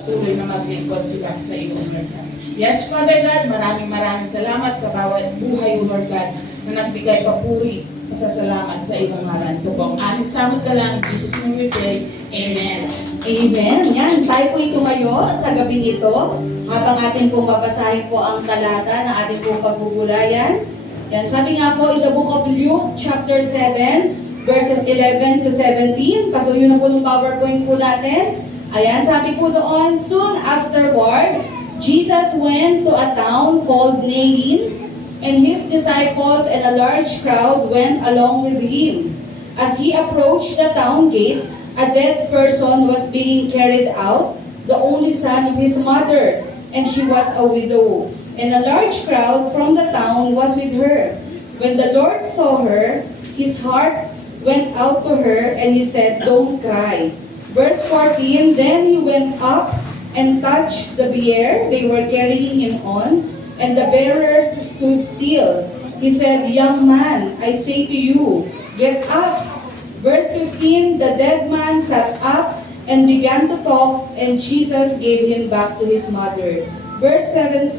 Tuloy na maglingkod sila sa iyo, Lord God. Yes, Father God, maraming salamat sa bawat buhay, O Lord God, na nagbigay papuri, pasasalamat sa iyong ngalan. Ito po ang aming samot ka lang. In Jesus' name we pray. Amen. Amen. Yan, tayo po tumayo sa gabi nito habang atin pong babasahin po ang talata na ating pong pagbubulayan. Yan, sabi nga po in the book of Luke chapter 7 verses 11 to 17. Pasuyo na po ng PowerPoint po natin. Ayan, sabi po doon, soon afterward, Jesus went to a town called Nain, and his disciples and a large crowd went along with him. As he approached the town gate, a dead person was being carried out, the only son of his mother, and she was a widow. And a large crowd from the town was with her. When the Lord saw her, his heart went out to her, and he said, "Don't cry." Verse 14, then he went up and touched the bier they were carrying him on, and the bearers stood still. He said, "Young man, I say to you, get up." Verse 15, the dead man sat up and began to talk, and Jesus gave him back to his mother. Verse 16,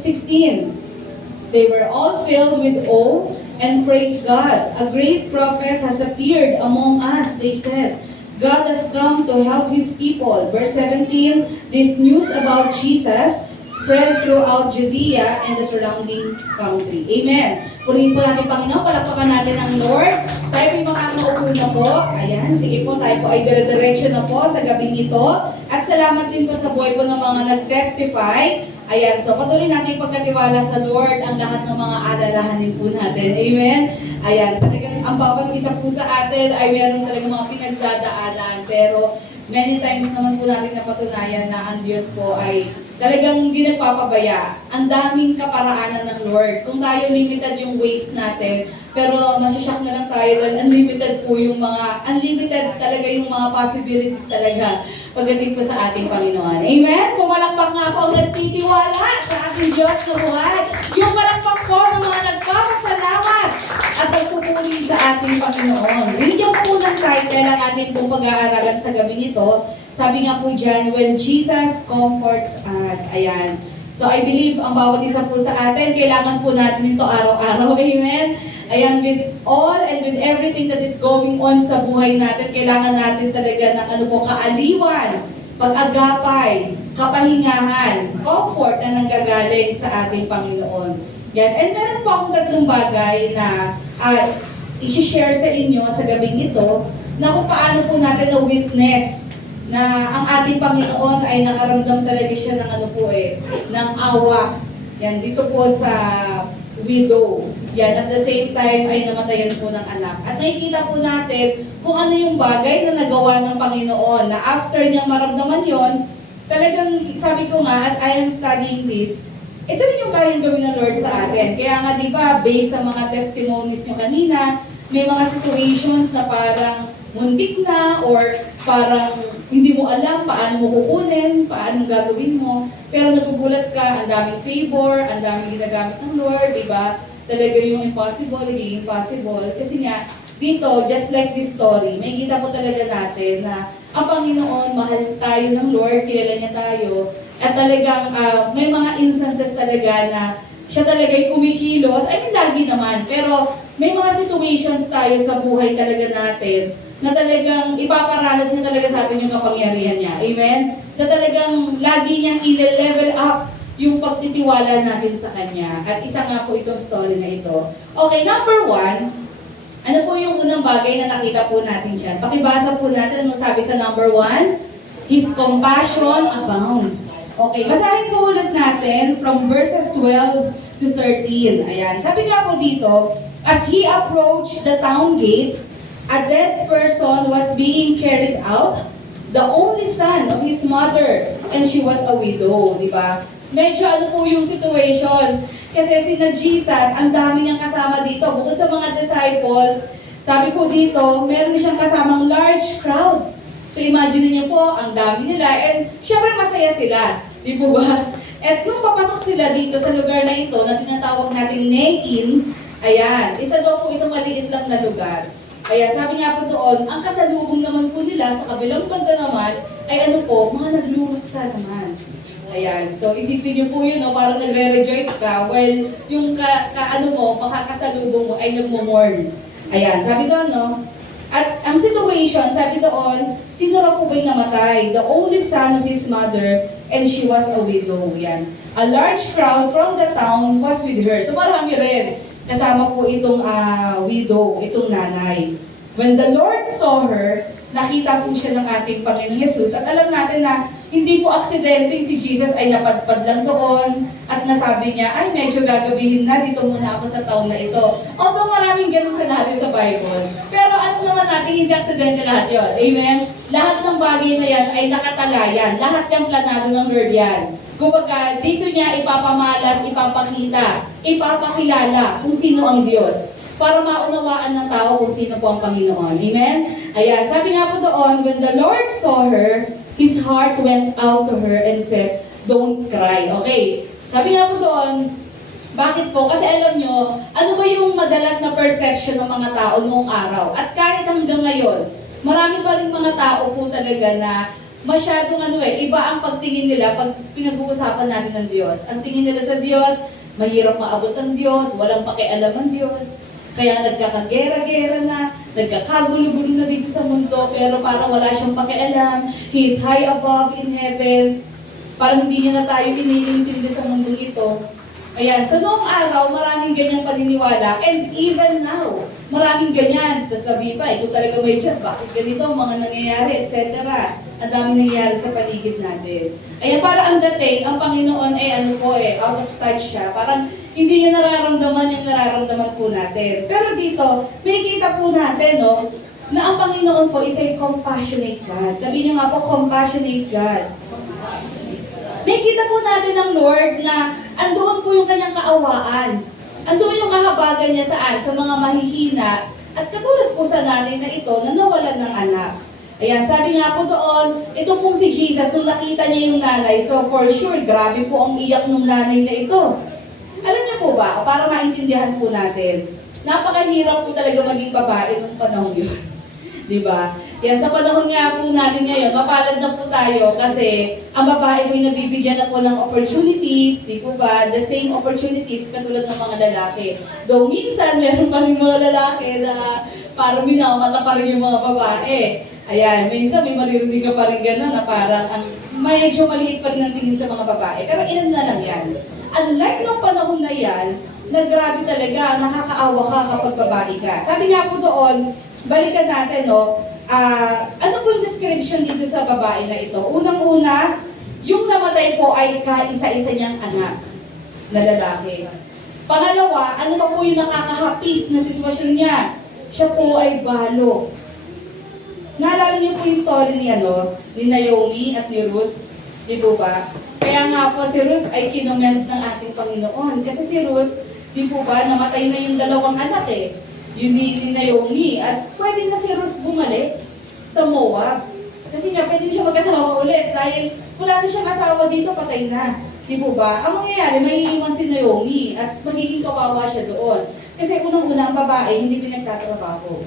they were all filled with awe and praised God. A great prophet has appeared among us, they said. God has come to help His people. Verse 17, this news about Jesus spread throughout Judea and the surrounding country. Amen. Purihin po natin, Panginoon, palakpakan natin ang Lord. Tayo po yung mga naupo na po. Ayan, sige po, tayo po ay dire-diretso na po sa gabing ito. At salamat din po sa buhay po ng mga nag-testify. Ayan, so patuloy natin pagkatiwala sa Lord ang lahat ng mga alalahanin po natin. Amen? Ayan, talagang ang bawat isa po sa atin ay meron talagang mga pinagdadaanan. Pero many times naman po natin napatunayan na ang Diyos po ay talagang hindi nagpapabaya. Ang daming kaparaanan ng Lord. Kung tayo limited yung ways natin, pero masasyak na lang tayo dahil unlimited po yung mga, unlimited talaga yung mga possibilities talaga pagdating po sa ating Panginoon. Amen? Pumalakpak nga po ang nagtitiwala sa ating Diyos na buhay. Yung palakpak po ng mga nagpapasalamat at nagpupuli sa ating Panginoon. Binigyan po ng title ang ating pong pag-aaralan sa gabi ito. Sabi nga po dyan, when Jesus comforts us. Ayan. So I believe ang bawat isa po sa atin, kailangan po natin ito araw-araw. Amen? Ayan, with all and with everything that is going on sa buhay natin, kailangan natin talaga ng kaaliwan, pag-agapay, kapahingahan, comfort na nanggagaling sa ating Panginoon. Yan. And meron po akong tatlong bagay na i-share sa inyo sa gabing ito na kung paano po natin na-witness na ang ating Panginoon ay nakaramdam talaga siya ng ng awa. Yan, dito po sa widow. Yan, at the same time ay namatayan po ng anak. At makikita po natin kung ano yung bagay na nagawa ng Panginoon na after niyang maramdaman yon, talagang sabi ko nga, as I am studying this, ito rin yung kayang gawin ng Lord sa atin. Kaya nga, di ba, based sa mga testimonies nyo kanina, may mga situations na parang muntik na or parang hindi mo alam paano mo kukunin, paano gagawin mo. Pero nagugulat ka, ang daming favor, ang daming ginagamit ng Lord, di ba? Talaga yung impossible, naging possible. Kasi nga, dito, just like this story, may kita po talaga natin na ang Panginoon, mahal tayo ng Lord, kilala niya tayo, at talagang may mga instances talaga na siya talaga ay kumikilos. I mean, lagi naman. Pero may mga situations tayo sa buhay talaga natin na talagang ipaparanas niya talaga sa atin yung kapangyarihan niya. Amen? Na talagang lagi niyang i-level up yung pagtitiwala natin sa Kanya. At isa nga po itong story na ito. Okay, number 1, ano po yung unang bagay na nakita po natin dyan? Pakibasa po natin ano sabi sa number 1. His compassion abounds. Okay, basahin po ulit natin from verses 12 to 13. Ayan, sabi nga po dito, as he approached the town gate, a dead person was being carried out, the only son of his mother, and she was a widow, di ba? Medyo ano po yung situation. Kasi sina Jesus, ang dami niyang kasama dito. Bukod sa mga disciples, sabi po dito, meron siyang kasamang large crowd. So imagine niyo po, ang dami nila, and syempre masaya sila. Di po ba? At nung papasok sila dito sa lugar na ito, na tinatawag nating Nain, ayan, isa daw po itong maliit lang na lugar. Kaya sabi nga po doon, ang kasalubong naman po nila sa kabilang banda naman ay ano po, mga nagluluksa naman. Ayan, so isipin niyo po yun, no? Parang nagre-rejoice ka, while yung ano mo, makakasalubong mo ay nagmo-mourn. Ayan, sabi doon, no? At ang situation, sabi doon, sino raw po ba'y namatay? The only son of his mother, and she was a widow. Yan. A large crowd from the town was with her. So marami rin. Kasama po itong widow, itong nanay. When the Lord saw her, nakita po siya ng ating Panginoong Yesus. At alam natin na hindi po aksidente si Jesus ay napadpad lang doon at nasabi niya, ay medyo gagabihin na, dito muna ako sa taon na ito. Although maraming ganun sa natin sa Bible. Pero alam naman natin, hindi aksidente lahat yun. Amen? Lahat ng bagay na yan ay nakatalayan. Lahat yung planado ng Lord yan. Kumbaga, dito niya ipapamalas, ipapakita, ipapakilala kung sino ang Diyos. Para maunawaan ng tao kung sino po ang Panginoon. Amen? Ayan, sabi nga po doon, when the Lord saw her, His heart went out to her and said, don't cry. Okay, sabi nga po doon, bakit po? Kasi alam nyo, ano ba yung madalas na perception ng mga tao noong araw? At kahit hanggang ngayon, marami pa rin mga tao po talaga na masyadong iba ang pagtingin nila pag pinag-uusapan natin ng Diyos. Ang tingin nila sa Diyos, mahirap maabot ang Diyos, walang pakialam ang Diyos. Kaya nagkakagera-gera na, nagkakagulo-gulo na dito sa mundo, pero parang wala siyang pakialam. He is high above in heaven. Parang hindi niya na tayo iniintindi sa mundong ito. Ayan, so noong araw, maraming ganyang paniniwala, and even now, maraming ganyan. Tapos sabi pa, kung talaga may Diyos, bakit ganito, mga nangyayari, etc. Ang daming nangyayari sa paligid natin. Ayan, para ang dating, ang Panginoon out of touch siya. Parang hindi niya nararamdaman yung nararamdaman po natin. Pero dito, may kita po natin, no, na ang Panginoon po is a compassionate God. Sabihin niyo nga po, compassionate God. May kita po natin ng Lord na andoon po yung kanyang kaawaan. Andoon yung kahabagan niya saan? Sa mga mahihina. At katulad po sa nanay na ito na nawalan ng anak. Ayan, sabi nga po doon, ito pong si Jesus, nung nakita niya yung nanay, so for sure, grabe po ang iyak ng nanay na ito. Alam niyo po ba, para maintindihan po natin, napakahirap po talaga maging babae nung panahon yun. Diba? Yan, sa panahon nga po natin ngayon, mapalad na po tayo kasi ang babae po ay nabibigyan na po ng opportunities, di po ba? The same opportunities katulad ng mga lalaki. Though minsan, meron pa rin mga lalaki na parang minamata pa rin yung mga babae. Ayan, minsan may maririnig ka pa rin gano'n na parang medyo maliit pa rin ang tingin sa mga babae. Pero ilan na lang yan. Unlike nung panahon na yan, na grabe talaga, nakakaawa ka kapag babae ka. Sabi nga po doon, balikan natin, no? Ano po yung description dito sa babae na ito? Unang-una, yung namatay po ay kaisa-isa niyang anak na lalaki. Pangalawa, ano pa po yung nakakahapis na sitwasyon niya? Siya po ay balo. Naalala niyo po yung story ni Naomi at ni Ruth? Di po ba? Kaya nga po si Ruth ay kinument ng ating Panginoon. Kasi si Ruth, di po ba, namatay na yung dalawang anak Yun ni Naomi. At pwede na si Ruth bumalik sa Moab. Kasi nga, pwede siya mag-asawa ulit. Dahil wala na siyang asawa dito, patay na. Di po ba? Ang mangyayari, may iiwan si Naomi at magiging kawawa siya doon. Kasi unang-una, ang babae, hindi pinagtatrabaho.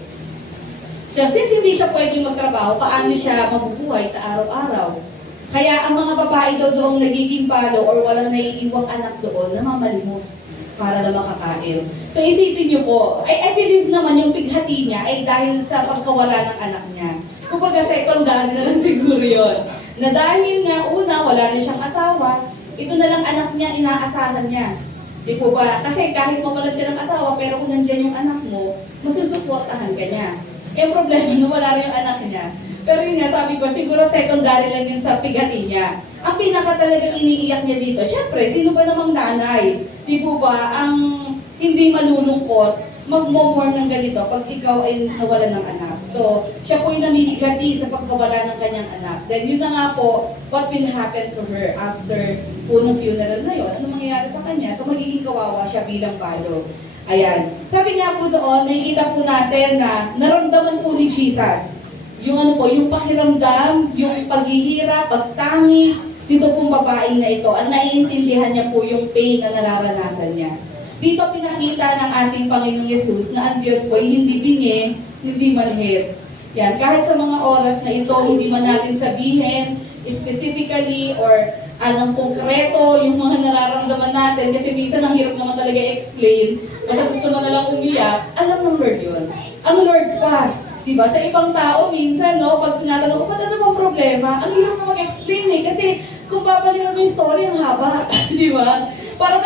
So, since hindi siya pwedeng magtrabaho, paano siya mabubuhay sa araw-araw? Kaya ang mga babae daw doong nagiging palo or walang naiiwang anak doon, namamalimos para na makakain. So isipin niyo po, I believe naman yung pighati niya ay dahil sa pagkawala ng anak niya. Kumbaga secondary na lang siguro yun. Na dahil nga una, wala na siyang asawa, ito na lang anak niya, inaasahan niya. Di po ba? Kasi kahit mawalan ka ng asawa, pero kung nandiyan yung anak mo, masusuportahan ka niya. Eh problema na wala na yung anak niya. Pero yun nga, sabi ko, siguro secondary lang yun sa pighati niya. Ang pinaka talagang iniiyak niya dito, syempre, sino ba namang nanay? Di po ba, ang hindi malulungkot, magmomor ng ganito pag ikaw ay nawalan ng anak. So, siya po yung namimigati sa pagkawala ng kanyang anak. Then yun na nga po, what will happen to her after po ng funeral na yun? Ano mangyayari sa kanya? So, magiging kawawa siya bilang balo. Ayan. Sabi nga po doon, nakikita po natin na naramdaman po ni Jesus yung yung pakiramdam, yung paghihirap, pagtangis, dito pong babaeng na ito, ang naiintindihan niya po yung pain na nararanasan niya. Dito pinakita ng ating Panginoong Yesus na ang Diyos po ay hindi bingi hindi manhid. Yan, kahit sa mga oras na ito, hindi man natin sabihin specifically or anong konkreto yung mga nararamdaman natin kasi minsan ang hirap naman talaga i-explain basta gusto mo nalang umiyak, alam ng Lord yun. Ang Lord pa. Diba? Sa ibang tao, minsan, no, pag tinatanong ko, ba't ano bang problema? Ang hirap na mag-explain eh. Kasi kung babalikan mo yung story, ang haba. Diba? Para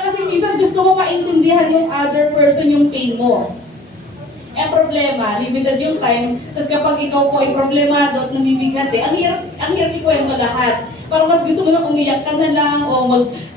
kasi minsan gusto mo maintindihan yung other person yung pain mo. Eh problema, limited yung time. Tapos kapag ikaw po ay problemado at namimigate, ang hirap ikwento lahat. Parang mas gusto mo lang umiyak ka na lang o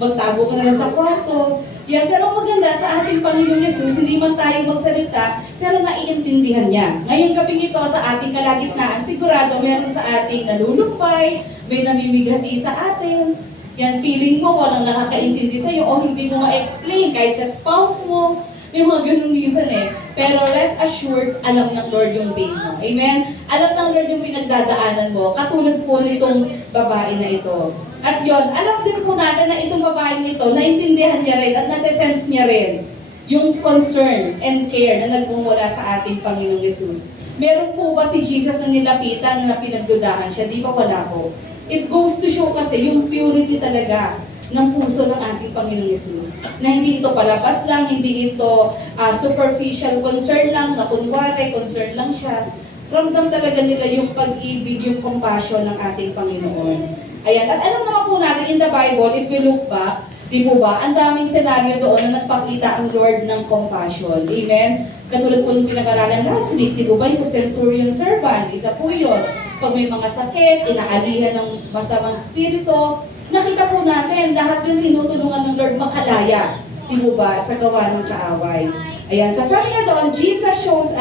magtago ka na lang sa kwarto. Yan, pero maganda sa ating Panginoong Yesus, hindi man tayo magsalita, pero naiintindihan niya. Ngayong gabing ito sa ating kalagitnaan, sigurado meron sa ating nalulumpay, may namimigati sa atin. Yan, feeling mo walang nakakaintindi sa'yo o hindi mo ma-explain kahit sa spouse mo. May mga ganun minsan eh. Pero rest assured, alam ng Lord yung pain mo. Amen? Alam ng Lord yung pinagdadaanan mo. Katulad po nitong babae na ito. At yon, alam din po natin na itong babae na ito, naintindihan niya rin at nasa-sense niya rin yung concern and care na nagmumula sa ating Panginoong Yesus. Meron po ba si Jesus na nilapitan na pinagdudahan siya? Di ba wala po? It goes to show kasi yung purity talaga ng puso ng ating Panginoong Yesus. Na hindi ito palabas lang, hindi ito superficial concern lang, na kunwari, concern lang siya. Ramdam talaga nila yung pag-ibig, yung compassion ng ating Panginoon. Ayan, at alam naman po natin in the Bible, if we look back, di po ba, ang daming senaryo doon na nagpakita ang Lord ng compassion. Amen? Katulad po yung pinag-aralan last week, di po ba, sa centurion servant, isa po yun. Pag may mga sakit, inaalihan ng masamang spirito, nakita po natin, lahat yung tinutulungan ng Lord makalaya. Di po ba, sa gawa ng kaaway. Ayan, sasabi nga doon, Jesus shows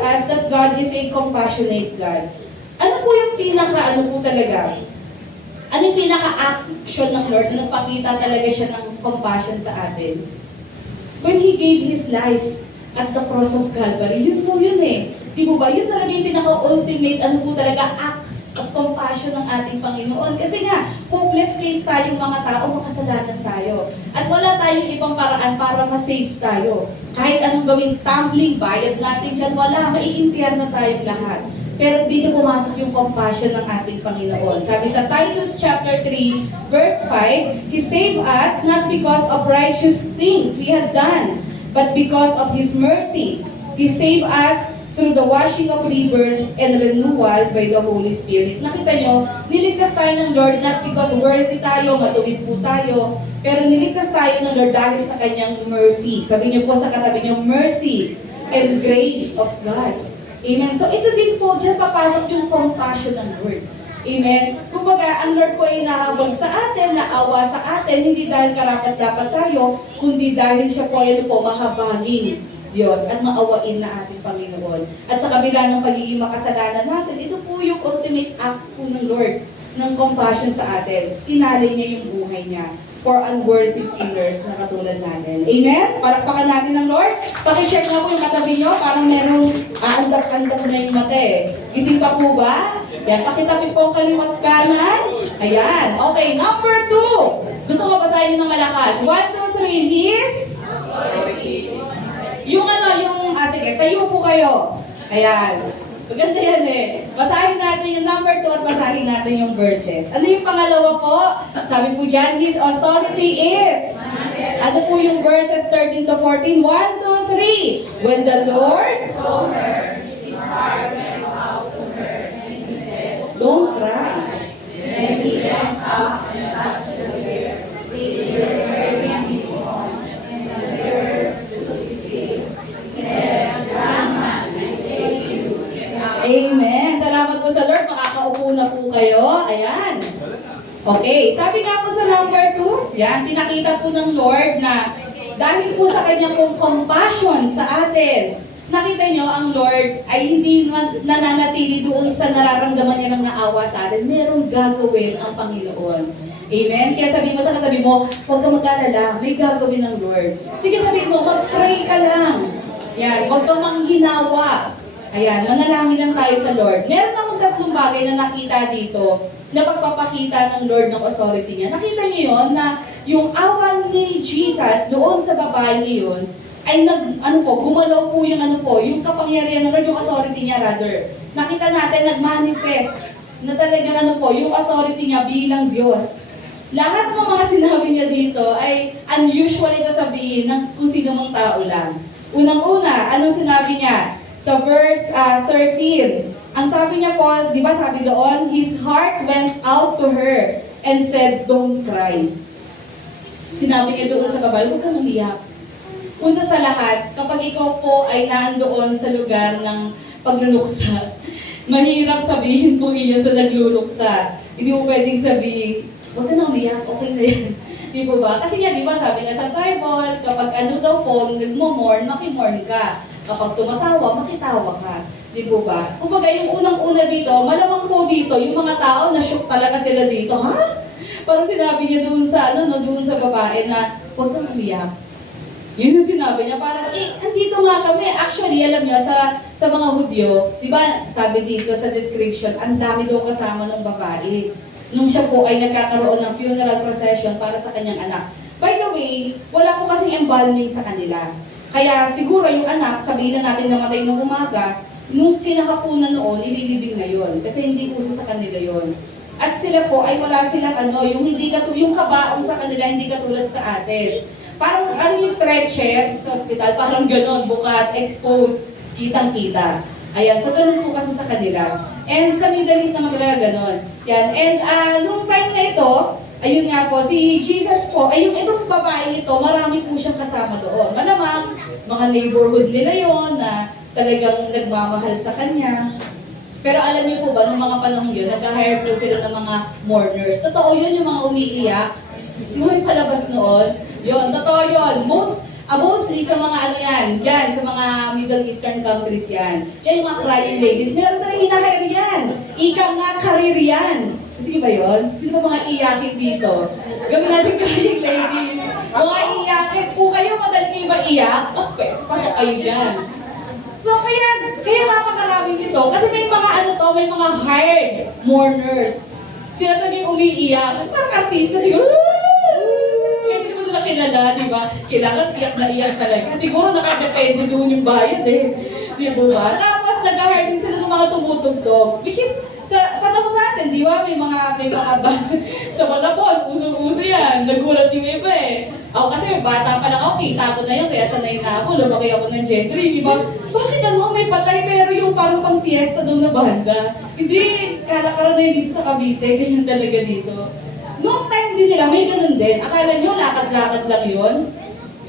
us that God is a compassionate God. Ano po yung ano po talaga? Ano yung pinaka-action ng Lord na nagpakita talaga siya ng compassion sa atin? When He gave His life at the cross of Calvary, yun po yun eh. Di po ba? Yun talaga yung pinaka-ultimate, ano po talaga, acts of compassion ng ating Panginoon. Kasi nga, hopeless case tayong mga tao, makasalanan tayo. At wala tayong ibang paraan para ma-save tayo. Kahit anong gawing tumbling, bayad natin yan, wala, maiimpyerno tayong lahat. Pero dito pumasok yung compassion ng ating Panginoon. Sabi sa Titus chapter 3, verse 5, He saved us not because of righteous things we had done, but because of His mercy. He saved us through the washing of rebirth and renewal by the Holy Spirit. Nakita nyo, niligtas tayo ng Lord not because worthy tayo, matuwid po tayo, pero niligtas tayo ng Lord dahil sa Kanyang mercy. Sabi niyo po sa katabi niyo, mercy and grace of God. Amen. So ito din po, dyan papasok yung compassion ng Lord. Amen. Kumbaga, ang Lord po ay nahabag sa atin, naawa sa atin, hindi dahil karapat-dapat tayo, kundi dahil siya po ay mahabagin Diyos at maawain na ating Panginoon. At sa kabila ng pagiging makasalanan natin, ito po yung ultimate act po ng Lord ng compassion sa atin. Inalay niya yung buhay niya for unworthy sinners na katulad natin. Amen? Palakpakan natin ng Lord. Paki-check nga po yung katabi nyo, parang merong aandap-andap na yung mata eh. Gising pa po ba? Yan, pakitabi po ang kaliwat kanan. Ayan. Okay, number 2. Gusto ko basahin nyo ng malakas. 1, 2, 3, His. Sige, tayo po kayo. Ayan. Maganda yan eh. Basahin natin yung number 2 at basahin natin yung verses. Ano yung pangalawa po? Sabi po dyan, His authority is. Ano po yung verses 13 to 14? 1, 2, 3. When the Lord saw her, His heart went out to her, and He said, don't cry. Then He went up and touched her hair, with her wearing His own, and the bearers stood still. He said, Grandma, I say to you. Amen. Salamat po sa Lord. Makakaupo na po kayo. Ayan. Okay. Sabi nga po sa number 2, yan, pinakita po ng Lord na dahil po sa kanya pong compassion sa atin, nakita nyo, ang Lord ay hindi nananatili doon sa nararamdaman niya ng naawa sa atin. Merong gagawin ang Panginoon. Amen? Kaya sabihin mo sa katabi mo, huwag ka mag-alala, may gagawin ng Lord. Sige, sabihin mo, mag-pray ka lang. Yan, huwag kang manghinawa. Ayan, manalangin lang tayo sa Lord. Meron akong 3 bagay na nakita dito na pagpapakita ng Lord ng authority niya. Nakita niyo yon na yung awa ni Jesus doon sa babae ngayon ay gumalaw po yung kapangyarihan ng Lord, yung authority niya rather. Nakita natin, nag-manifest na talagang yung authority niya bilang Diyos. Lahat ng mga sinabi niya dito ay unusual ito sabihin ng kung sino mang tao lang. Unang-una, anong sinabi niya? Sa verse 13, ang sabi niya po, di ba sabi doon, his heart went out to her and said, don't cry. Sinabi niya doon sa babae, huwag kang umiyak. Una sa lahat, kapag ikaw po ay nandoon sa lugar ng pagluluksa, mahirap sabihin po iyan sa nagluluksa. Hindi mo pwedeng sabihin, huwag ka na umiyak, okay na yan. Di po ba? Kasi nga, di ba, sabi nga sa Bible, kapag daw po, nagmo-mourn, makimourn ka. Kapag tumatawa, makitawa ka. Di po ba? Kumbaga, yung unang-una dito, malamang po dito, yung mga tao, na-shock talaga sila dito. Ha? Parang sinabi niya doon sa, doon sa babae na, huwag kang umiyak. Yun yung sinabi niya, parang, andito nga kami. Actually, alam niyo, sa mga Hudyo, di ba, sabi dito sa description, ang dami daw kasama ng babae. Nung siya po ay nagkakaroon ng funeral procession para sa kanyang anak. By the way, wala po kasing embalming sa kanila. Kaya siguro yung anak, sabihin na natin namatay ng umaga, nung kinakapunan noon, ililibing na yon. Kasi hindi uso sa kanila yon. At sila po ay wala silang yung kabaong sa kanila, hindi katulad sa atin. Parang yung stretcher sa ospital, parang ganon, bukas, exposed, kitang-kita. Ayan, so ganun po kasi sa kanila. And sa Middle East naman talaga ganon. Yan. And nung time na ito, ayun nga po, si Jesus po, ay yung itong babae ito, marami po siyang kasama doon. Malamang, mga neighborhood nila yon na talagang nagmamahal sa kanya. Pero alam niyo po ba, nung mga panahon yun, nag-hire po sila ng mga mourners. Totoo yun, yung mga umiiyak. Di ba may palabas noon? Yun, totoo yun. Mostly sa mga yan, sa mga Middle Eastern countries yan. Yan yung mga crying ladies. Meron talagang hinahire yan. Ika nga, karir yan. Sige ba yun? Sino ba mga iyakin dito? Gawin natin crying ladies. Mga iyakin. Kung kayo madaling kayo maiyak, okay, pasok kayo dyan. So, kaya napakaraming ito. Kasi may mga may mga hired mourners. Sila talaga yung umiiyak. Parang artista siguro. Kaya hindi naman nila kilala, di ba? Kailangan iyak na iyak talaga. Siguro nakadepende doon yung bayad Di ba? Tapos nag-hire din sila ng mga tumutugtog. Which is, sa panahon natin, di ba? May mga sa Malabon, uso-uso yan. Nagulat yung iba Ako kasi bata pa lang ako, kita ko na yun, kaya sanay na ako, lumaki ako ng gentry, di ba? Bakit may patay, pero yung parang pang fiesta doon na banda? Hindi, kala-kara na yun dito sa Cavite, ganyan talaga dito. Noong time din nila, may ganun din. Akala nyo, lakad-lakad lang yun?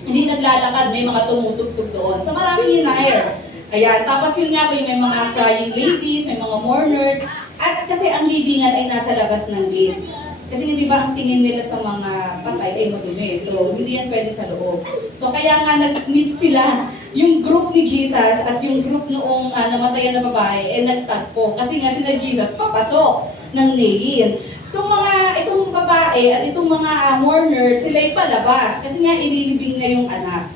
Hindi naglalakad, may mga tumutugtog doon. So maraming hinire. Ayan, tapos yun nga po yung may mga crying ladies, may mga mourners, at kasi ang libingan ay nasa labas ng gate. Kasi hindi ba ang tingin nila sa mga patay ay madumi. So, hindi yan pwede sa loob. So, kaya nga nag-meet sila, yung group ni Jesus at yung group noong namatayan na babae, nagtagpo. Kasi nga sina Jesus, papasok ng nailin. Itong babae at itong mga mourners, sila'y palabas. Kasi nga ililibing na yung anak.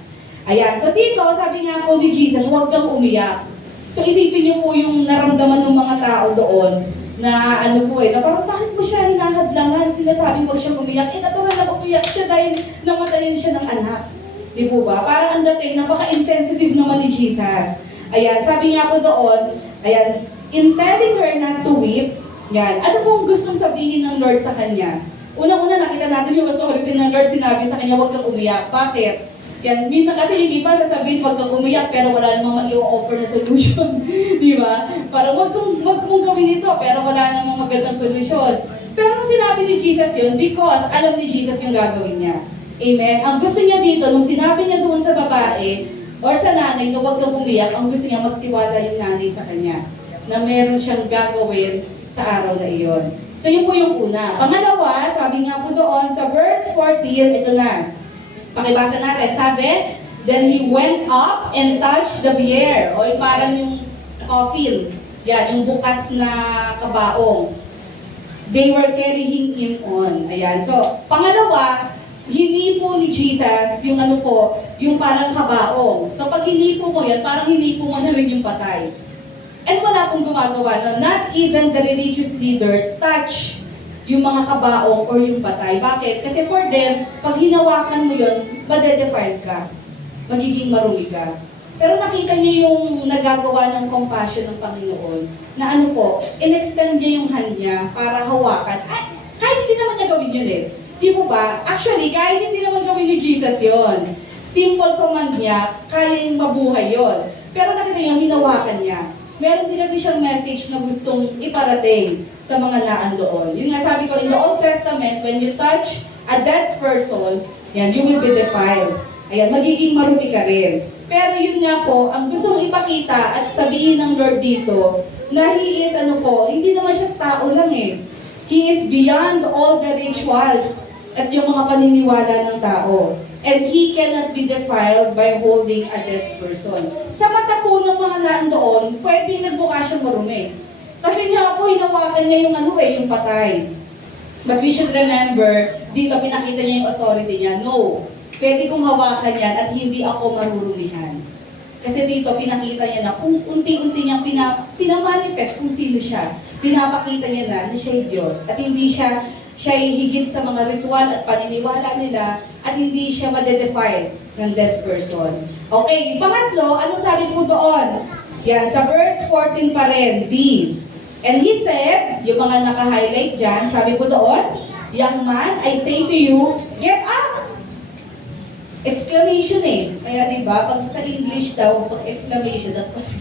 Ayan. So, dito, sabi nga po ni Jesus, huwag kang umiyak. So, isipin niyo po yung naramdaman ng mga tao doon na na parang bakit mo siya hinahadlangan? Sinasabing wag siyang umiyak. Natural lang umiyak siya dahil namatayan siya ng anak. Di po ba? Parang ang dating, napaka-insensitive naman ni Jesus. Ayan, sabi nga po doon, ayan, in telling her not to weep, yan, ano pong gustong sabihin ng Lord sa kanya? Unang-una, nakita natin yung authority ng Lord, sinabi sa kanya, wag kang umiyak. Bakit? Yan, minsan kasi yung iba sasabihin, wag kang umiyak, pero wala namang i-offer na solution. Di ba? Parang wag mong gawin ito, pero wala namang magandang solusyon. Pero nung sinabi ni Jesus yun, because alam ni Jesus yung gagawin niya. Amen? Ang gusto niya dito, nung sinabi niya doon sa babae, or sa nanay na wag kang umiyak, ang gusto niya magtiwala yung nanay sa kanya. Na meron siyang gagawin sa araw na iyon. So yun po yung una. Pangalawa, sabi nga po doon sa verse 14, ito na. Pakibasa natin, sabi, then he went up and touched the bier, o parang yung coffin, yan, yung bukas na kabaong. They were carrying him on. Ayan, so, pangalawa, hinipo ni Jesus yung yung parang kabaong. So, pag hinipo mo yan, parang hinipo mo na rin yung patay. And wala pong gumagawa, no? Not even the religious leaders touch yung mga kabaong or yung patay. Bakit? Kasi for them, pag hinawakan mo yun, madedefile ka. magiging marumi ka. Pero nakita niyo yung nagagawa ng compassion ng Panginoon, na ano po, in-extend niya yung hand niya para hawakan. Ay, kahit hindi naman niya gawin yun eh. Di po ba? Actually, kahit hindi naman gawin ni Jesus yon, simple command niya, kaya yung mabuhay yon. Pero nakita niyo, hinawakan niya. Meron din kasi siyang message na gustong iparating sa mga naan doon. Yun nga sabi ko, in the Old Testament, when you touch a dead person, yan, you will be defiled. Ayan, magiging marumi ka rin. Pero yun nga po, ang gusto mong ipakita at sabihin ng Lord dito, na He is ano po, hindi naman siya tao lang eh. He is beyond all the rituals at yung mga paniniwala ng tao. And He cannot be defiled by holding a dead person. Sa mata po ng mga naan doon, pwedeng nagbuka siyang marumi. Kasi nga po, hinawakan niya yung ano eh, yung patay. But we should remember, dito pinakita niya yung authority niya. No, pwede kong hawakan yan at hindi ako marurumihan. Kasi dito pinakita niya na kung unti-unti niyang pinamanifest kung sino siya. Pinapakita niya na siya ay Diyos at hindi siya ay higit sa mga ritual at paniniwala nila at hindi siya madedefile ng dead person. Okay, yung pangatlo, anong sabi po doon? Yan, sa verse 14 pa rin, B. And he said, yung mga naka-highlight dyan, sabi po doon, young man, I say to you, get up! Exclamation eh. Kaya diba, pag sa English daw, pag exclamation, tapos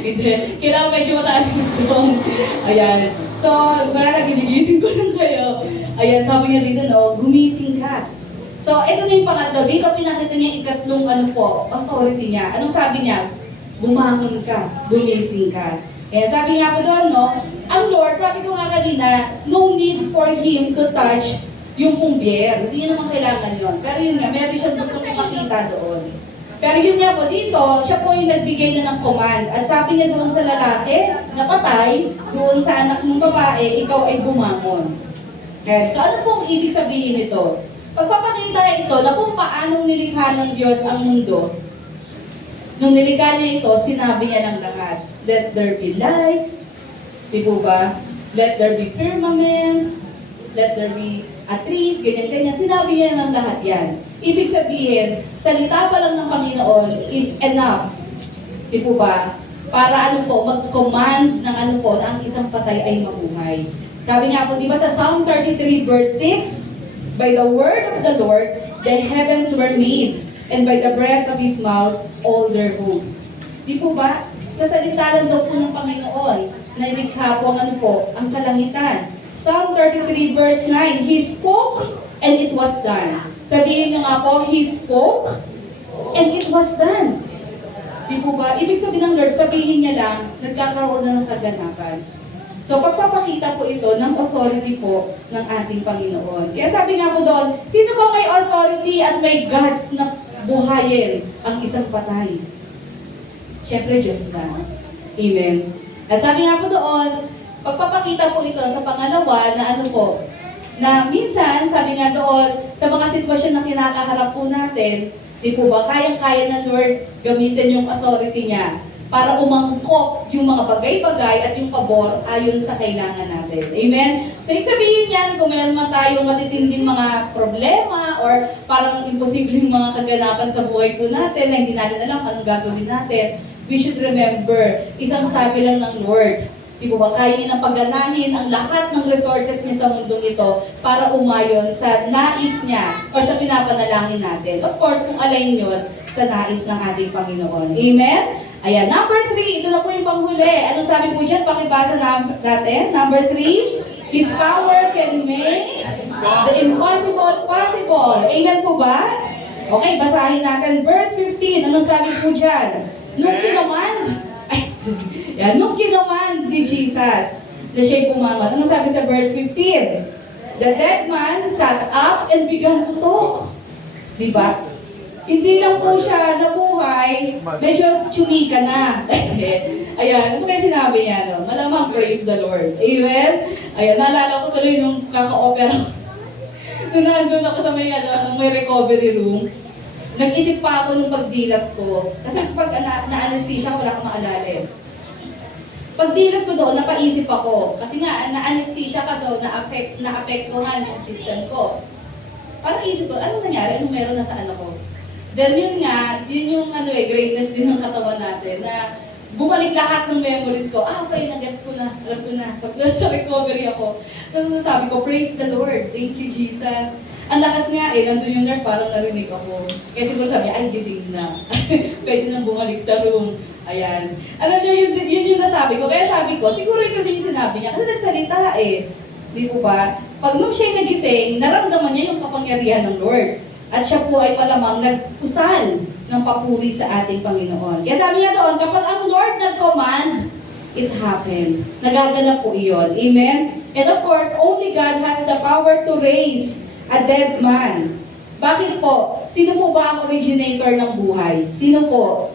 hindi, kailangan medyo mataas yung tone. Ayan. So, wala na, ginigising ko lang kayo. Ayan, sabi niya dito, no, gumising ka. So, ito na yung pangatlo. Dito pinakita niya yung ikatlong, ano po, authority niya. Anong sabi niya? Bumangon ka, gumising ka. Ayan, sabi nga po doon, no, ang Lord, sabi ko nga kanina, no need for Him to touch yung pumbier. Hindi niya naman kailangan yon. Pero yun nga, meron siyang gusto kong makita doon. Pero yun nga po, dito, siya po yung nagbigay na ng command. At sabi niya doon sa lalaki, na patay, doon sa anak ng babae, ikaw ay bumangon. Okay. So ano pong ibig sabihin nito? Pagpapakita ito na kung paanong nilikha ng Diyos ang mundo. Nung nilikha niya ito, sinabi niya ng lahat. Let there be light. Di po ba? Let there be firmament. Let there be a trees, ganyan-ganyan. Sinabi niya ng lahat yan. Ibig sabihin, salita pa lang ng Panginoon is enough. Di po ba? Para ano po, mag-command ng ano po, na ang isang patay ay mabuhay. Sabi nga po, di ba sa Psalm 33 verse 6, by the word of the Lord, the heavens were made, and by the breath of His mouth, all their hosts. Di po ba? Sa salita lang daw po ng Panginoon, na ilikha po ang ano po, ang kalangitan. Psalm 33 verse 9, He spoke and it was done. Sabihin niyo nga po, He spoke and it was done. Di po ba? Ibig sabihin ng Lord, sabihin niya lang, nagkakaroon na ng kaganapan. So pagpapakita po ito ng authority po ng ating Panginoon. Kaya sabi nga po doon, sino ba may authority at may guts na buhayin ang isang patay? Siyempre, Diyos na. Amen. At sabi nga po doon, pagpapakita po ito sa pangalawa na ano po, na minsan, sabi nga doon, sa mga sitwasyon na kinakaharap po natin, di po ba, kayang-kaya ng Lord gamitin yung authority niya para umangkop yung mga bagay-bagay at yung pabor ayon sa kailangan natin. Amen? So, ibig sabihin yan, kung meron man tayong matitinding mga problema or parang imposibleng mga kaganapan sa buhay po natin na hindi natin alam anong gagawin natin, we should remember, isang sabi lang ng Lord, di ba, kaya niya nang pagganahin ang lahat ng resources niya sa mundong ito para umayon sa nais niya o sa pinapanalangin natin. Of course, kung align yun sa nais ng ating Panginoon. Amen? Ayan, number 3, ito na po yung panghuli. Ano sabi po dyan? Pakibasa natin. Number 3, His power can make the impossible possible. Amen po ba? Okay, basahin natin. Verse 15, ano sabi po dyan? Nung kinamand ni Jesus na siya'y bumangon. Ano sabi sa verse 15? The dead man sat up and began to talk. Diba? Hindi lang po siya nabuhay, medyo chumika na. Ayan, ano kaya sinabi niya? No? Malamang praise the Lord. Amen? Ayan, naalala ko tuloy nung kaka-opera. Nung nandun ako sa may recovery room, nag-isip pa ako nung pagdilat ko. Kasi pag na-anesthesia, wala akong maalala eh. Pagdilat ko doon, napaisip ako. Kasi nga, na-anesthesia ka, so naapektuhan yung system ko. Parang isip ko, anong nangyari? Anong meron na sa ano ko? Then yun nga, yun yung greatness din ng katawan natin na bumalik lahat ng memories ko. Okay, nag-gets ko na, alam ko na. Sa recovery ako. So sabi ko, praise the Lord. Thank you, Jesus. Ang lakas nga nandun yung nurse, parang narinig ako. Kaya siguro sabi, ay, gising na. Pwede nang bumalik sa room. Ayan. Alam niyo, yun yung nasabi ko. Kaya sabi ko, siguro ito din yung sinabi niya. Kasi nagsalita Di po ba? Pag nung siya nagising, naramdaman niya yung kapangyarihan ng Lord. At siya po ay malamang nag-usal ng papuri sa ating Panginoon. Kaya sabi niya doon, kapag ang Lord nag-command, it happened. Nagaganap po iyon. Amen? And of course, only God has the power to raise a dead man. Bakit po? Sino po ba ang originator ng buhay? Sino po?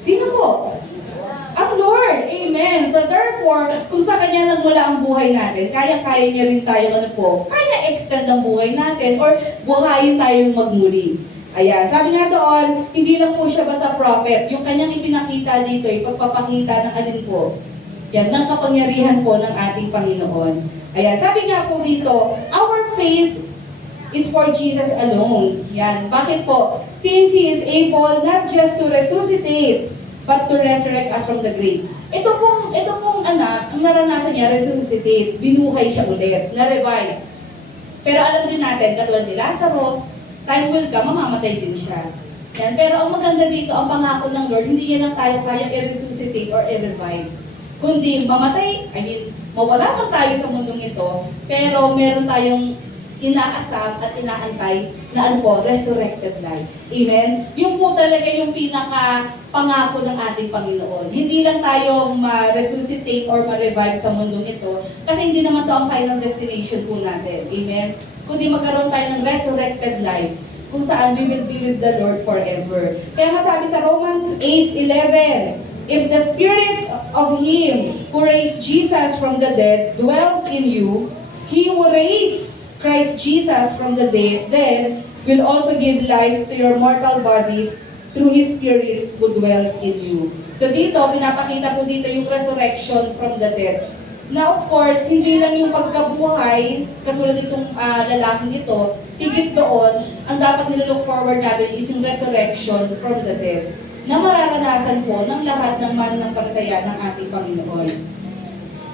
Sino po? Ang Lord. Amen. So therefore, kung sa Kanya nagmula ang buhay natin, kaya-kaya niya rin tayo, kaya extend ang buhay natin or buhayin tayong magmuli. Ayan. Sabi nga doon, hindi lang po siya basta prophet. Yung kanyang ipinakita dito, ipagpapakita ng alin po? Yan, ng kapangyarihan po ng ating Panginoon. Ayan. Sabi nga po dito, our faith is for Jesus alone. Yan. Bakit po? Since He is able not just to resuscitate, but to resurrect us from the grave. Ito pong anak, ang naranasan niya, resuscitate, binuhay siya ulit, na-revive. Pero alam din natin, katulad ni Lazaro, time will come, mamamatay din siya. Yan. Pero ang maganda dito, ang pangako ng Lord, hindi niya lang tayo kaya i-resuscitate or i-revive. Kundi mamatay, mawala man tayo sa mundong ito, pero meron tayong inaasam at inaantay na resurrected life. Amen? Yung po talaga yung pinaka-pangako ng ating Panginoon. Hindi lang tayo ma-resuscitate or ma-revive sa mundong ito kasi hindi naman to ang final destination po natin. Amen? Kundi magkaroon tayo ng resurrected life kung saan we will be with the Lord forever. Kaya nga sabi sa Romans 8:11, if the Spirit of Him who raised Jesus from the dead dwells in you, He will raise Christ Jesus from the dead will also give life to your mortal bodies through His Spirit who dwells in you. So dito, pinapakita po dito yung resurrection from the dead. Now of course, hindi lang yung pagkabuhay, katulad nitong lalaking ito, higit doon, ang dapat nilook forward natin is yung resurrection from the dead na mararanasan po ng lahat ng mananampalataya ng ating Panginoon.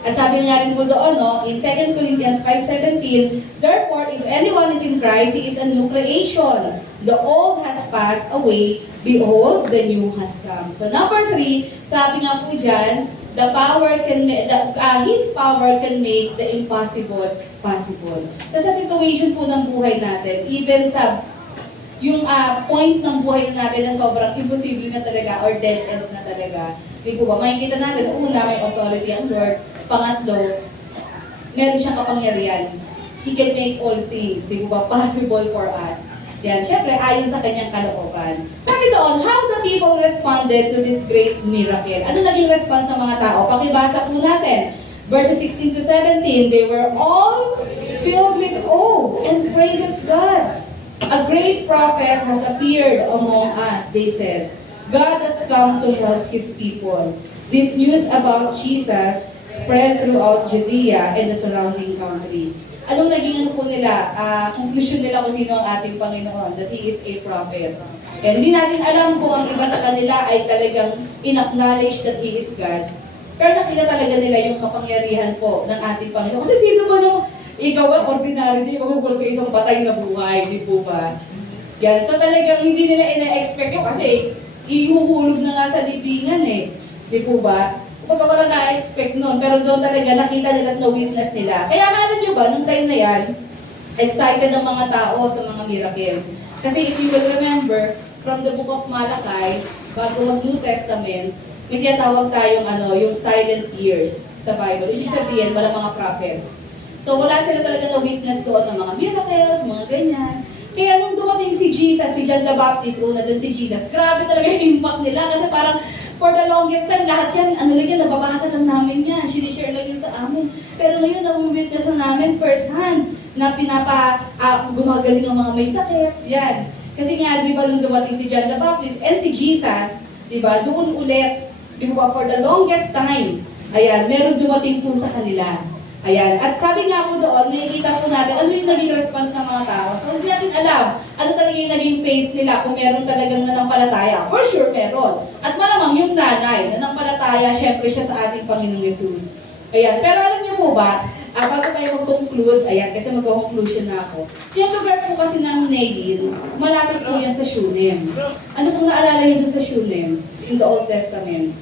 At sabi nga rin po doon, in 2 Corinthians 5:17, therefore, if anyone is in Christ, he is a new creation. The old has passed away, behold, the new has come. So number 3, sabi nga po dyan, His power can make the impossible possible. So sa situation po ng buhay natin, even sa yung point ng buhay natin na sobrang imposible na talaga or dead end na talaga, di po ba, makikita natin, una, may authority ang Lord. Pangatlo, meron siyang kapangyarihan. He can make all things, di ba, possible for us. Yan, syempre, ayon sa kanyang kalooban. Sabi doon, how the people responded to this great miracle. Ano naging response ng mga tao? Pakibasa po natin. Verses 16 to 17, they were all filled with awe and praises God. A great prophet has appeared among us, they said. God has come to help His people. This news about Jesus spread throughout Judea and the surrounding country. Anong naging po nila? Conclusion nila kung sino ang ating Panginoon, that He is a prophet. And hindi natin alam kung ang iba sa kanila ay talagang in-acknowledge that He is God. Pero nakita talaga nila yung kapangyarihan po ng ating Panginoon. Kasi sino ba nung ikaw ang ordinary, di magugulat ka isang patay na buhay, di po ba? Yan. So talagang hindi nila ina-expect yun kasi ihuhulog na nga sa libingan di po ba? Kapag wala na-expect nun, pero doon talaga nakita nila at na-witness nila. Kaya alam nyo ba, nung time na yan, excited ang mga tao sa mga miracles. Kasi if you will remember, from the book of Malachi, bago mag-New Testament, may tinatawag tayong yung silent years sa Bible. Ibig sabihin, wala mga prophets. So wala sila talaga na-witness doon ng mga miracles, mga ganyan. Kaya nung dumating si Jesus, si John the Baptist, una din si Jesus, grabe talaga yung impact nila kasi parang for the longest time, lahat yan, nababasa lang namin yan, sinishare lang yun sa amin. Pero ngayon, nawi-witness na namin first hand na gumagaling ang mga may sakit. Yan. Kasi nga, di ba, nung dumating si John the Baptist and si Jesus, di ba, doon ulit, di ba, for the longest time, ayan, meron dumating po sa kanila. Ayan. At sabi nga po doon, nakikita po natin ano yung naging response ng mga tao. So, hindi natin alam ano talaga yung naging faith nila kung meron talagang nanampalataya. For sure, meron. At malamang yung nanay, nanampalataya, syempre siya sa ating Panginoong Yesus. Ayan. Pero alam niyo po ba, bago tayo mag-conclude, ayan, kasi mag-conclusion na ako. Yung lugar po kasi ng Nain, malapit po yan sa Shunem. Ano pong naalala niyo doon sa Shunem? In the Old Testament.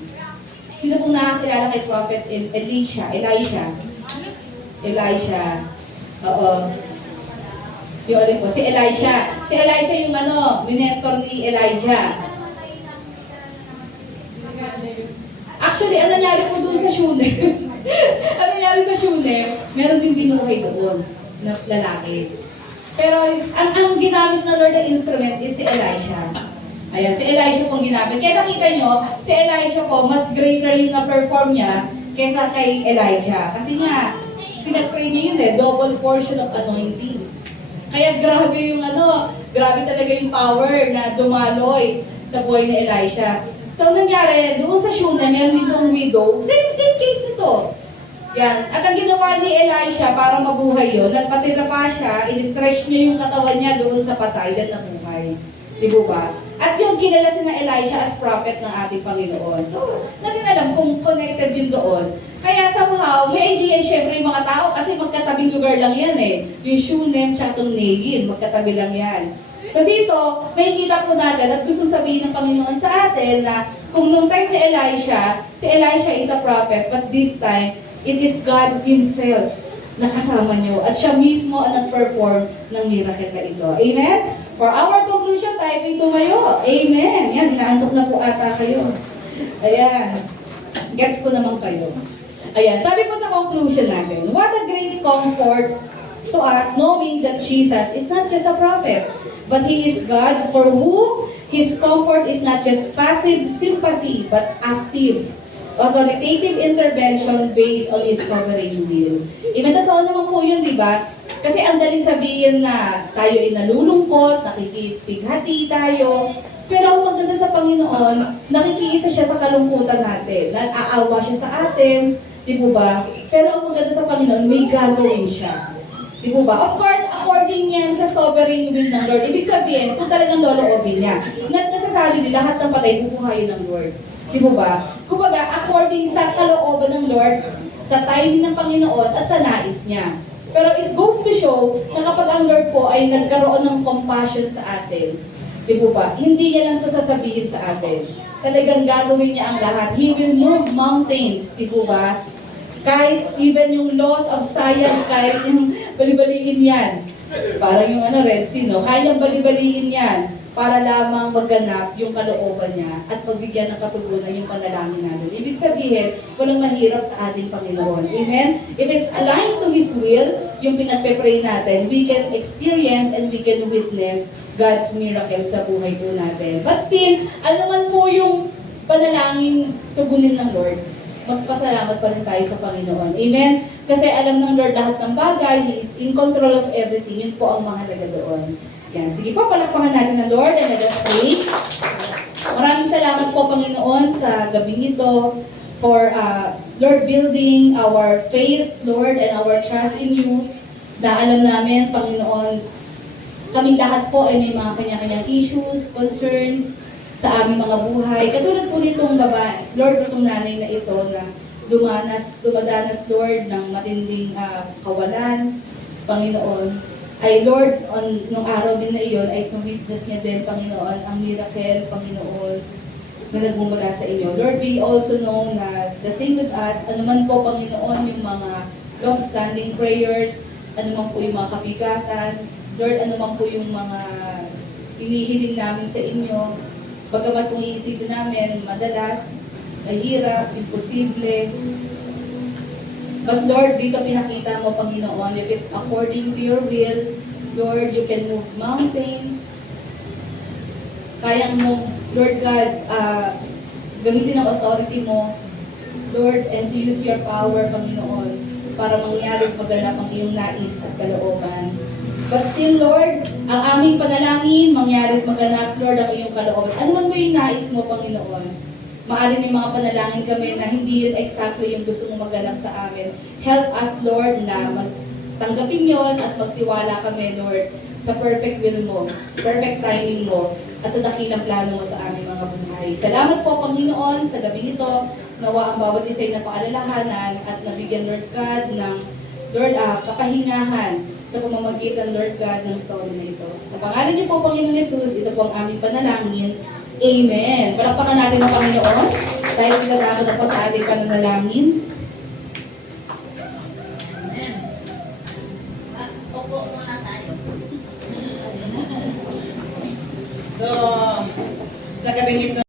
Sino pong nakakilala kay Prophet Elisha. Oo. Yung alin po, si Elisha. Si Elisha yung minentor ni Elijah. Actually, ano nangyari po doon sa Shunem? Ano nangyari sa Shunem? Meron din binuhay doon na lalaki. Pero ang ginamit na Lord na instrument is si Elisha. Ayan, si Elisha pong ginamit. Kaya nakita nyo, si Elisha po, mas greater yung na-perform niya kesa kay Elijah. Kasi nga, pinag-pray niya yun double portion of anointing. Kaya grabe yung grabe talaga yung power na dumaloy sa buhay ni Elisha. So, ang nangyari, doon sa Shunem, meron ditong widow, same case nito. Yan. At ang ginawa ni Elisha para mabuhay yun, nagpatira pa siya, in-stretch niya yung katawan niya doon sa patay na nabuhay. Di ba? At yung kilala si na Elisha as prophet ng ating Panginoon. So, natin alam kung connected yun doon. Kaya somehow, may idea syempre yung mga tao kasi magkatabing lugar lang yan Yung Shunem tsaka itong Nain, magkatabi lang yan. So dito, may kita po natin at gustong sabihin ng Panginoon sa atin na kung nung time ni Elisha, si Elisha is a prophet, but this time, it is God Himself na kasama nyo. At siya mismo ang nag-perform ng miracle na ito. Amen? For our conclusion, tayo po'y tumayo. Amen. Yan, inaantok na po ata kayo. Ayan. Gets ko naman kayo. Ayan, sabi po sa conclusion natin, what a great comfort to us knowing that Jesus is not just a prophet, but He is God for whom His comfort is not just passive sympathy, but active, authoritative intervention based on His sovereign will. Totoo naman po yun, di ba? Kasi ang daling sabihin na tayo ay nalulungkot, nakikipighati tayo, pero ang maganda sa Panginoon, nakikiisa siya sa kalungkutan natin, nag-aawa siya sa atin, di ba? Pero ang maganda sa Panginoon, may gagawin siya. Di ba? Of course, according yan sa sovereign will ng Lord. Ibig sabihin, kung talagang loloobin niya, not necessarily lahat ng patay bubuhayin ng Lord. Di ba? Kumbaga, according sa kalooban ng Lord, sa timing ng Panginoon at sa nais niya. Pero it goes to show na kapag ang Lord po ay nagkaroon ng compassion sa atin, di ba? Hindi niya lang ito sasabihin sa atin. Talagang gagawin niya ang lahat. He will move mountains, di ba? Kahit even yung laws of science, kahit yung balibaliin yan. Parang yung Red Sea, kayang balibaliin yan para lamang maganap yung kalooban niya at pagbigyan ng katugunan yung panalangin natin. Ibig sabihin, walang mahirap sa ating Panginoon. Amen? If it's aligned to His will, yung pinagpe-pray natin, we can experience and we can witness God's miracle sa buhay po natin. But still, ano man po yung panalangin tugunin ng Lord, magpasalamat pa rin tayo sa Panginoon. Amen? Kasi alam ng Lord lahat ng bagay, He is in control of everything. Yun po ang mahalaga doon. Yan. Sige po, palakpakan natin ng Lord and let us pray. Maraming salamat po, Panginoon, sa gabing ito for, Lord, building our faith, Lord, and our trust in You. Na alam namin, Panginoon, kaming lahat po ay may mga kanya-kanyang issues, concerns sa aming mga buhay. Katulad po nitong babae, Lord, nitong nanay na ito na dumadanas, Lord, ng matinding kawalan, Panginoon. Ay Lord, nung araw din na iyon, ay witness niya din, Panginoon, ang miracle, Panginoon, na nagmumula sa inyo. Lord, we also know na the same with us, anuman po, Panginoon, yung mga long-standing prayers, anuman po yung mga kabigatan, Lord, anuman po yung mga hinihiling namin sa inyo, bagamat kung iisipin namin, madalas, mahirap, imposible. But Lord, dito pinakita mo, Panginoon, if it's according to your will, Lord, you can move mountains. Kaya mo, Lord God, gamitin ang authority mo, Lord, and to use your power, Panginoon, para mangyari at maganap ang iyong nais at kalooban. But still, Lord, ang aming panalangin, mangyari at maganap, Lord, ang iyong kalooban. Ano man mo yung nais mo, Panginoon? Maaari may mga panalangin kami na hindi yun exactly yung gusto mong maganap sa amin. Help us, Lord, na tanggapin yon at magtiwala kami, Lord, sa perfect will mo, perfect timing mo, at sa dakilang plano mo sa aming mga buhay. Salamat po, Panginoon, sa gabi nito. Nawa ang bawat isa ay napaalalahanan at nabigyan, Lord God, ng Lord, kapahingahan sa pamamagitan, Lord God, ng story na ito. Sa pangalan niyo po, Panginoon Jesus, ito po ang aming panalangin. Amen. Palakpakan natin ang Panginoon dahil pinatako na po sa ating pananalangin. Opo muna tayo. So, sa gabing ito,